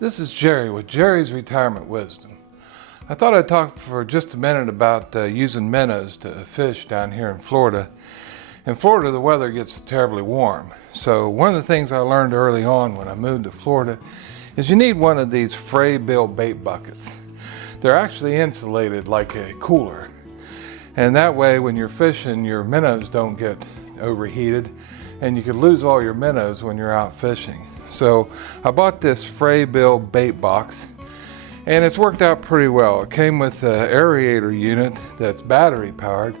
This is Jerry with Jerry's Retirement Wisdom. I thought I'd talk for just a minute about using minnows to fish down here in Florida. In Florida, the weather gets terribly warm. So one of the things I learned early on when I moved to Florida is you need one of these fray bill bait buckets. They're actually insulated like a cooler. And that way when you're fishing, your minnows don't get overheated and you could lose all your minnows when you're out fishing. So I bought this fray bill bait box and it's worked out pretty well. It came with an aerator unit that's battery powered,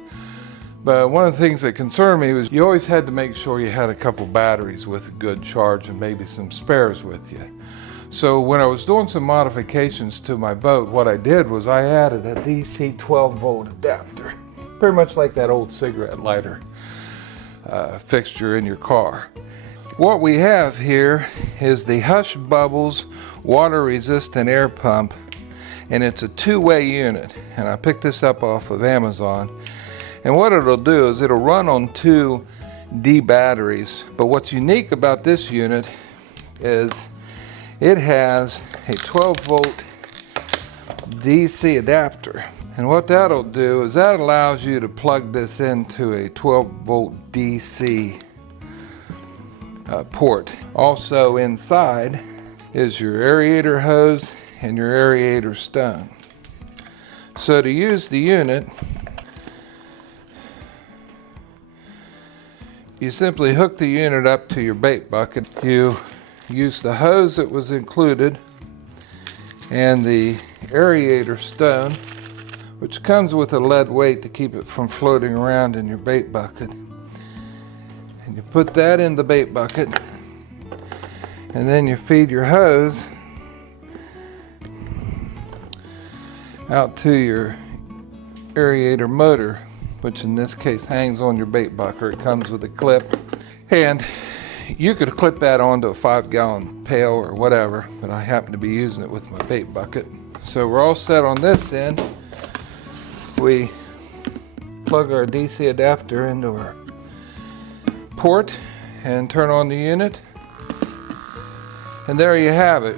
but one of the things that concerned me was you always had to make sure you had a couple batteries with a good charge and maybe some spares with you. So when I was doing some modifications to my boat, what I did was I added a DC 12-volt adapter, pretty much like that old cigarette lighter fixture in your car. What we have here is the Hush Bubbles water resistant air pump, and it's a two-way unit, and I picked this up off of Amazon. And what it'll do is it'll run on 2 D batteries, but what's unique about this unit is it has a 12-volt DC adapter. And what that'll do is that allows you to plug this into a 12-volt DC port. Also inside is your aerator hose and your aerator stone. So to use the unit, you simply hook the unit up to your bait bucket. You use the hose that was included and the aerator stone, which comes with a lead weight to keep it from floating around in your bait bucket. And you put that in the bait bucket, and then you feed your hose out to your aerator motor, which in this case hangs on your bait bucket. It comes with a clip, and you could clip that onto a 5-gallon pail or whatever, but I happen to be using it with my bait bucket. So we're all set on this end. We plug our DC adapter into our port and turn on the unit, and there you have it.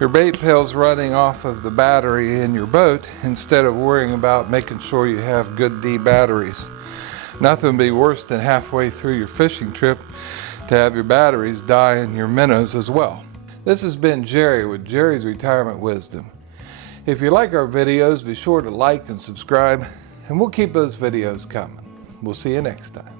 Your bait pail's running off of the battery in your boat instead of worrying about making sure you have good D batteries. Nothing would be worse than halfway through your fishing trip to have your batteries die and your minnows as well. This has been Jerry with Jerry's Retirement Wisdom. If you like our videos, be sure to like and subscribe, and we'll keep those videos coming. We'll see you next time.